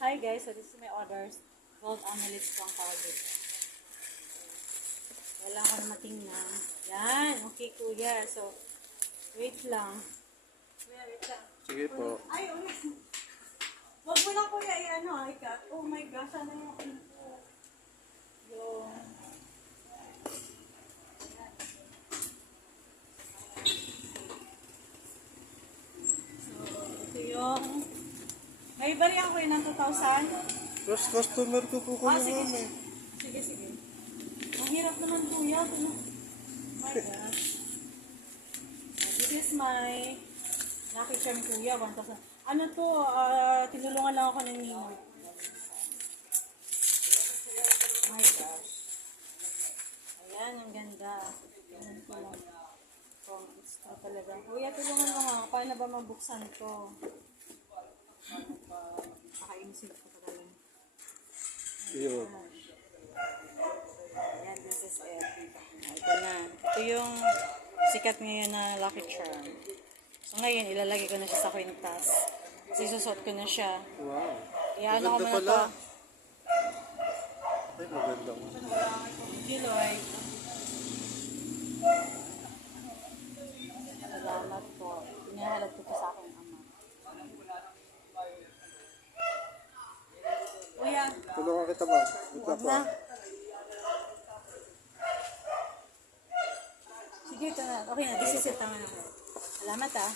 Hi guys, so this is my orders. Gold amulet po ang tawag dito. Kailangan ko na matingnan. Yan, okay kuya. So, wait lang. Kuya, wait lang. Sige po. Ay, ulit. Huwag mo lang kuya, i-ano, ikat. Oh my gosh, ano yung ano ko? Yung... So, ito yung... May bariyan ko yun ng 2,000. First customer ko po kayo Sige. ma'am eh. Sige. Ang hirap naman kuya. Oh my gosh. This is my Lucky Charm kuya. 1,000. Ano to? Tinulungan lang ako ng Nemo. Oh my gosh. Ayan, ang ganda. Ayan ko lang. Kung extra talaga. Kuya, tulungan mo nga. Paano ba mabuksan to? Nakainisip ko talaga. Yun. Ayan, this is it. Ito na. Ito yung sikat ngayon na Lucky Charm. So ngayon, ilalagay ko na siya sa kwintas. Kasi susot ko na siya. Wow. Kaya ano ko Maganda muna pala. to. Ay, maganda mo. Giloy. Salamat po. Pinahalad ko po sa aking ama. Kuya, Tulungan kita ma'am. Ito huwag po. na. Sige, ito na. Okay na. This is it. Tama na. Salamat ah.